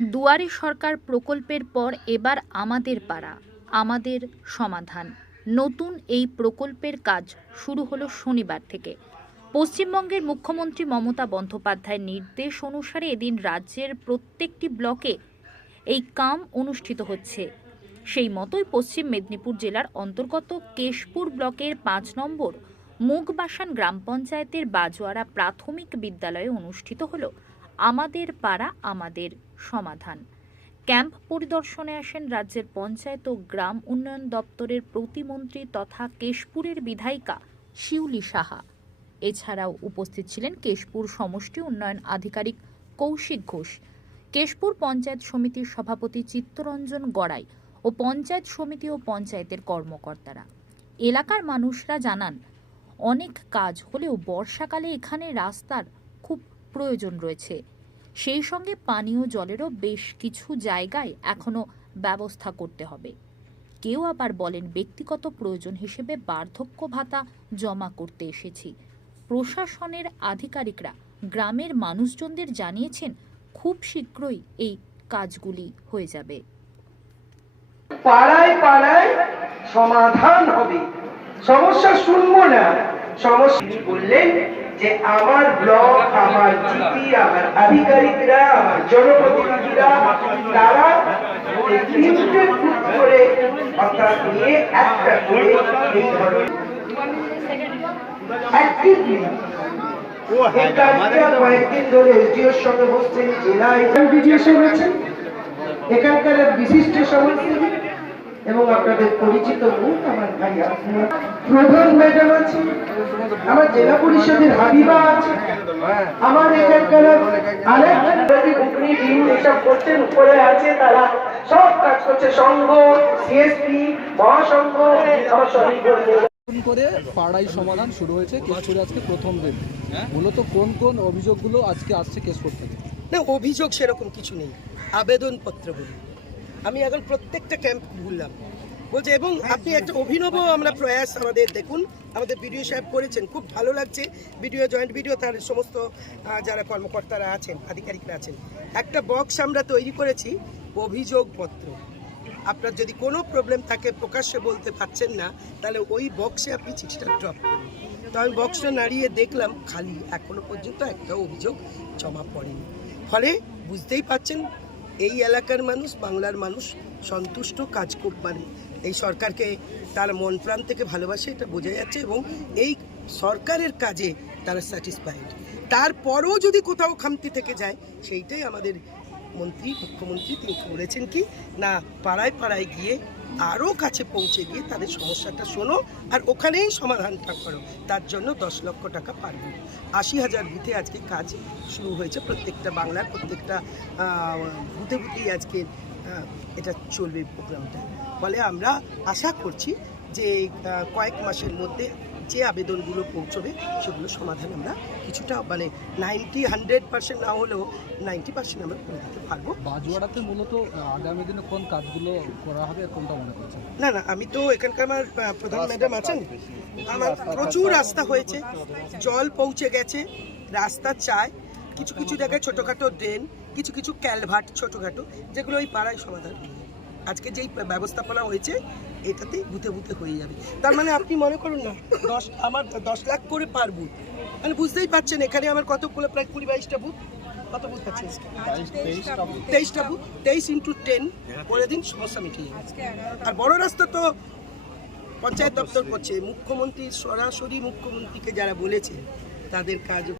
দুয়ারে সরকার প্রকল্পের পর এবার আমাদের পাড়া, আমাদের সমাধান। নতুন এই প্রকল্পের কাজ শুরু হলো শনিবার থেকে। পশ্চিমবঙ্গের মুখ্যমন্ত্রী মমতা বন্দ্যোপাধ্যায়ের নির্দেশ অনুসারে এদিন রাজ্যের প্রত্যেকটি ব্লকে এই কাম অনুষ্ঠিত হচ্ছে। সেই মতোই পশ্চিম মেদিনীপুর জেলার অন্তর্গত কেশপুর ব্লকের পাঁচ নম্বর মুগবাসান গ্রাম পঞ্চায়েতের বাজোয়ারা প্রাথমিক বিদ্যালয়ে অনুষ্ঠিত হলো। আমাদের পাড়া আমাদের সমাধান। ক্যাম্প পরিদর্শনে আসেন রাজ্যের পঞ্চায়েত ও গ্রাম উন্নয়ন দপ্তরের প্রতিমন্ত্রী তথা কেশপুরের বিধায়িকা শিউলি সাহা। এছাড়াও উপস্থিত ছিলেন কেশপুর সমষ্টি উন্নয়ন আধিকারিক কৌশিক ঘোষ। কেশপুর পঞ্চায়েত সমিতির সভাপতি চিত্তরঞ্জন গড়াই ও পঞ্চায়েত সমিতি ও পঞ্চায়েতের কর্মকর্তারা। এলাকার মানুষরা জানান, অনেক কাজ হলেও বর্ষাকালে এখানে রাস্তার খুব প্রয়োজন রয়েছে। সেই সঙ্গে পানীয় জলেরও বেশ কিছু জায়গায় এখনও ব্যবস্থা করতে হবে। কেউ আবার বলেন ব্যক্তিগত প্রয়োজন হিসেবে বার্ধক্য ভাতা জমা করতে এসেছি। প্রশাসনের আধিকারিকরা গ্রামের মানুষজনদের জানিয়েছেন, খুব শীঘ্রই এই কাজগুলি হয়ে যাবে। পাড়ায় পাড়ায় সমাধান হবে। সমস্যা শুনব না। বললেন যে আমার ব্লক, আমার জিপি, আমার আধিকারিকরা, আমার জনপ্রতিনিধিরা, তারা তিনটে করে অর্থাৎ নিয়ে একটা করে এই ধরনের এখানকার বিশিষ্ট সমাজসেবী এবং আপনাদের পরিচিত মুখ আমার ভাই আপনার প্রধান ম্যাডাম আছে আমার জেলা পরিষদের হাবিবা আছে আমার এখানকার আরেক এসব করছেন উপরে আছে তারা সব কাজ করছে সংঘ সিএসপি মহাসংঘ আমার সবই নতুন করে পাড়াই সমাধান শুরু হয়েছে কেশপুরে আজকে প্রথম দিন। মূলত কোন কোন অভিযোগগুলো আজকে আসছে কেশপুর থেকে? না অভিযোগ সেরকম কিছু নেই। আবেদনপত্র বলি আমি এখন প্রত্যেকটা ক্যাম্প ঘুরলাম। বলছে এবং আপনি একটা অভিনব আমরা প্রয়াস আমাদের দেখুন আমাদের বিডিও সাহেব করেছেন খুব ভালো লাগছে। বিডিও জয়েন্ট বিডিও তার সমস্ত যারা কর্মকর্তারা আছেন আধিকারিকরা আছেন। একটা বক্স আমরা তৈরি করেছি অভিযোগপত্র। আপনার যদি কোনো প্রবলেম থাকে প্রকাশ্যে বলতে পারছেন না তাহলে ওই বক্সে আপনি চিঠিটা ড্রপ করুন। তো আমি বক্সটা নাড়িয়ে দেখলাম খালি এখনও পর্যন্ত একটা অভিযোগ জমা পড়েনি। ফলে বুঝতেই পাচ্ছেন এই এলাকার মানুষ, বাংলার মানুষ সন্তুষ্ট কাজ মানে এই সরকারকে তার মন প্রাণ থেকে ভালোবাসে, এটা বোঝা যাচ্ছে এবং এই সরকারের কাজে তারা স্যাটিসফাইড তারপরও যদি কোথাও খামতি থেকে যায়, সেইটাই আমাদের মন্ত্রী মুখ্যমন্ত্রী তিনি বলেছেন কি, না, পাড়ায় পাড়ায় গিয়ে আরও কাছে পৌঁছে গিয়ে তাদের সমস্যাটা শোনো আর ওখানেই সমাধানটা করো। তার জন্য দশ লক্ষ টাকা পারবে। আশি হাজার বুথে আজকে কাজ শুরু হয়েছে প্রত্যেকটা বাংলার, প্রত্যেকটা বুথে বুথেই আজকে এটা চলবে প্রোগ্রামটা ফলে আমরা আশা করছি যে কয়েক মাসের মধ্যে যে আবেদনগুলো পৌঁছবে সেগুলো সমাধান আমরা কিছুটা মানে নাইনটি হান্ড্রেড পার্সেন্ট না হলেও নাইনটি পার্সেন্ট আমরা করে দিতে পারব। বাজুয়াড়াতে মূলত আগামী দিনে কোন কাজগুলো করা হবে কোনটা মনে করছেন? না না আমি তো এখানকার আমার প্রধান ম্যাডাম আছেন। আমার প্রচুর রাস্তা হয়েছে জল পৌঁছে গেছে রাস্তা চায় কিছু কিছু জায়গায় ছোটোখাটো ড্রেন কিছু কিছু ক্যালভার্ট ছোটোখাটো যেগুলো ওই পাড়ায় সমাধান। আজকে যেই ব্যবস্থাপনা হয়েছে এটাতেই বুথে বুথে হয়ে যাবে। তার মানে আপনি মনে করুন না দশ আমার দশ লাখ করে পার বুথ মানে বুঝতেই পারছেন এখানে আমার কতগুলো প্রায় কুড়ি বাইশটা বুথ কত বুথ আছে? তেইশটা বুথ তেইশ ইন্টু টেন করে দিন সমস্যা মিটিয়ে যাবে আর বড় রাস্তা তো পঞ্চায়েত দপ্তর করছে। মুখ্যমন্ত্রী সরাসরি মুখ্যমন্ত্রীকে যারা বলেছে তাদের কাজ